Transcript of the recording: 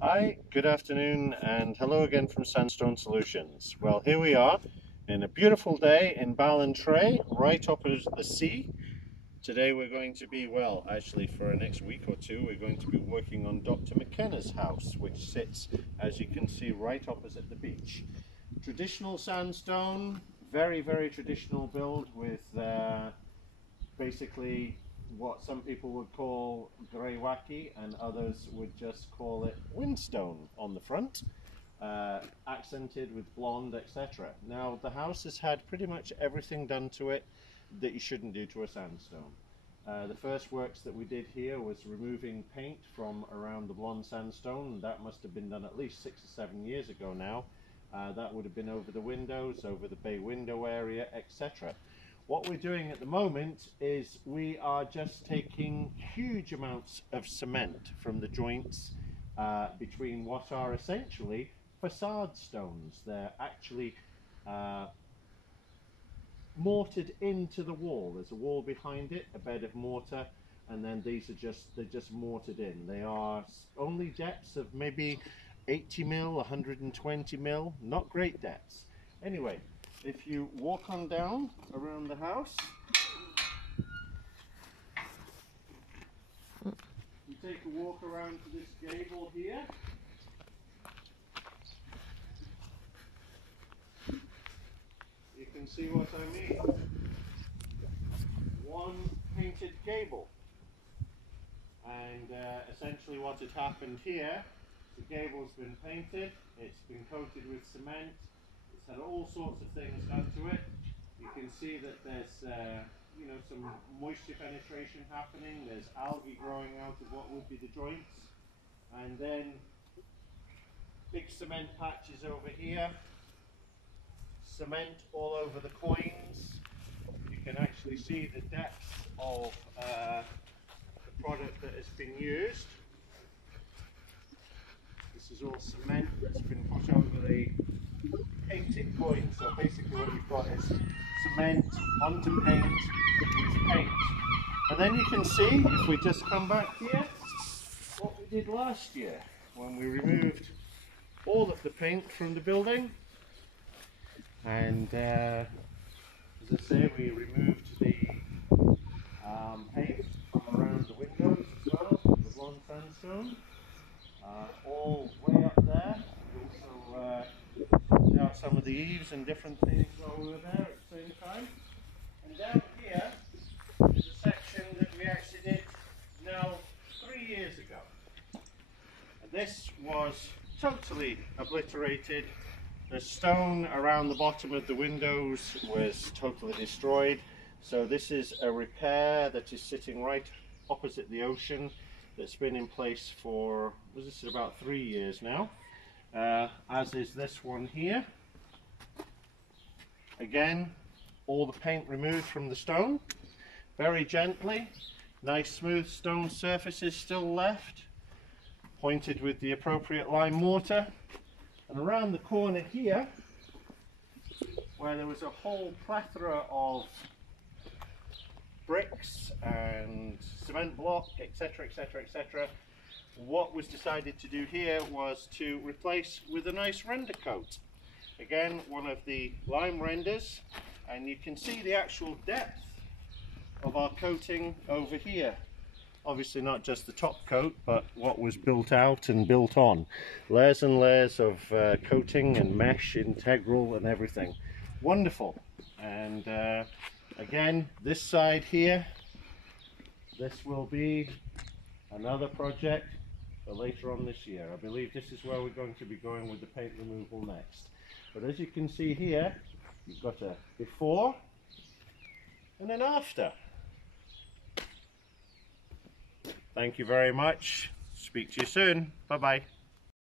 Hi, good afternoon, and hello again from Sandstone Solutions. Well, here we are in a beautiful day in Ballantrae, right opposite the sea. Today we're going to be, well, actually for the next week or two, we're going to be working on Dr. McKenna's house, which sits, as you can see, right opposite the beach. Traditional sandstone, very, very traditional build with basically what some people would call greywacke and others would just call it whinstone on the front, accented with blonde, etc. Now the house has had pretty much everything done to it that you shouldn't do to a sandstone. The first works that we did here was removing paint from around the blonde sandstone, and that must have been done at least 6 or 7 years ago now. That would have been over the windows, over the bay window area, etc. What we're doing at the moment is we are just taking huge amounts of cement from the joints between what are essentially facade stones. They're actually mortared into the wall. There's a wall behind it, a bed of mortar, and then these are they're just mortared in. They are only depths of maybe 80 mil, 120 mil, not great depths. Anyway, if you walk on down around the house, you take a walk around to this gable here. You can see what I mean. One painted gable. And essentially what had happened here, the gable's been painted, it's been coated with cement, it's had all sorts of things done to it. You can see that there's some moisture penetration happening, there's algae growing out of what would be the joints, and then big cement patches over here, cement all over the coins. You can actually see the depth of the product that has been used. This is all cement that's been put over the painted coins. So basically what you've got is cement onto paint with paint. And then you can see, if we just come back here, what we did last year when we removed all of the paint from the building. And as I say, we removed the paint from around the windows as well, the blonde sandstone, all way up there. We also did out some of the eaves and different things while we were there at the same time. And down here is a section that we actually did now 3 years ago. And this was totally obliterated. The stone around the bottom of the windows was totally destroyed. So this is a repair that is sitting right opposite the ocean that's been in place for, this is about 3 years now, as is this one here. Again, all the paint removed from the stone, very gently, nice smooth stone surfaces still left, pointed with the appropriate lime mortar. And around the corner here, where there was a whole plethora of bricks and cement block, etc, etc, etc, what was decided to do here was to replace with a nice render coat. Again, one of the lime renders, and you can see the actual depth of our coating over here. Obviously not just the top coat, but what was built out and built on. Layers and layers of coating and mesh, integral and everything. Wonderful. And again, this side here, this will be another project for later on this year. I believe this is where we're going to be going with the paint removal next. But as you can see here, you've got a before and an after. Thank you very much. Speak to you soon. Bye bye.